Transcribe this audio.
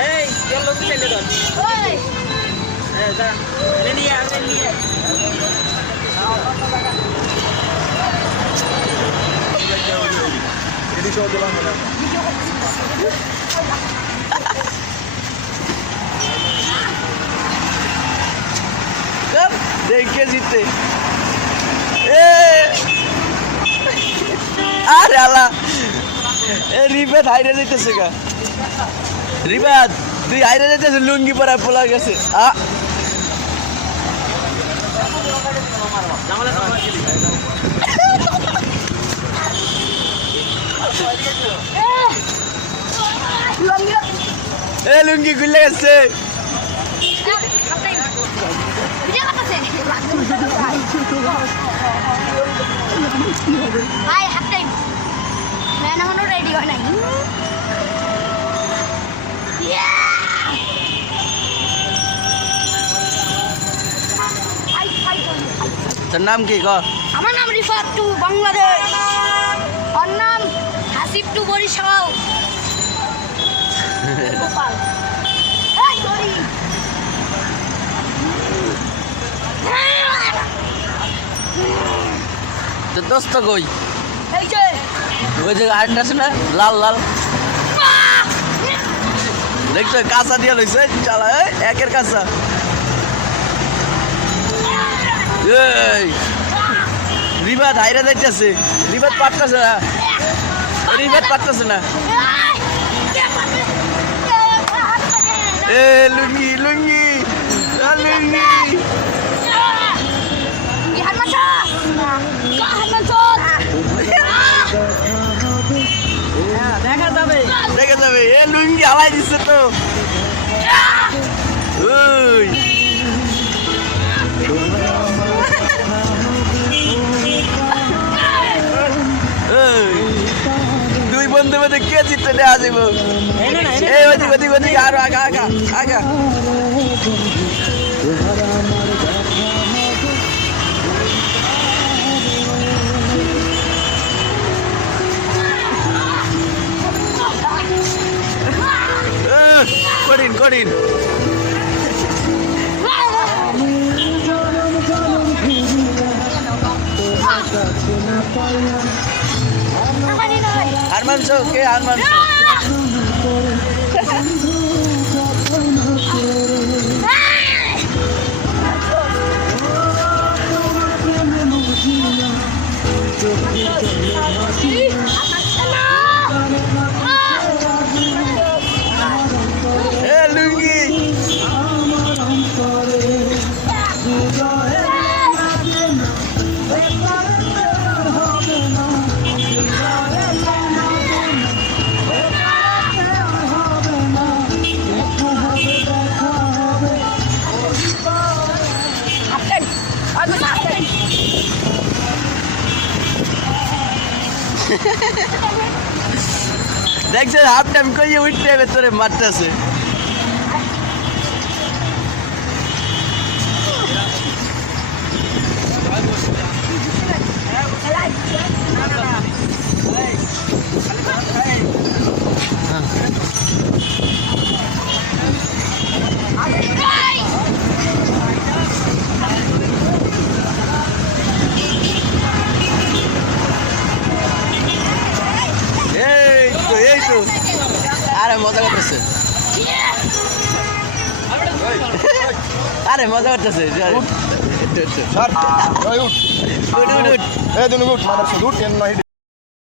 এই চল লোক চাইলে ধর ওই এই যা নিয়ে আসে নিয়ে এদিকে সব দিলাম না দেখে জিততে আরে আলা রিবাত হাইরে যাইতেছে গা রিবাত তুই হাইরে যাইতেছে লুঙ্গি পরা পোলা গেছে লুঙ্গি খুলে গেছে Hai, half time. Mana mana ready ho nahi. তোর নাম কি ক আমার নাম রিফাত টু বাংলাদেশ ওর নাম হাসিব টু বরিশাল গোপাল এই সরি তোর দোস্ত কই এই যে ওই যে আরেকটা আছে না লাল লাল দেখছো কাঁচা দিয়ে লইছে চালা একের কাঁচা এই রিবাত হাইরা যাইতেছে রিবাত পারতেছে না রিবাত পারতেছে না এ লুঙ্গি লুঙ্গি লুঙ্গি বিহার মাছা কাহার মাছা দেখা যাবে এ লুঙ্গি হালাই দিচ্ছে তো ওই দুই বন্ধু মধ্যে কে জিততে দেওয়া যাবো এই ওদিক ওদিক ওদিক আরো আগা আগা আগা কঠিন কঠিন হারমানছো কে হারমানছো লুঙ্গি দেখছে হাফ টাইম কইয়ে উঠতে হবে তোরে মারতেছে আরে মজা করতেছে আরে মজা করতেছে উঠ উঠ উঠ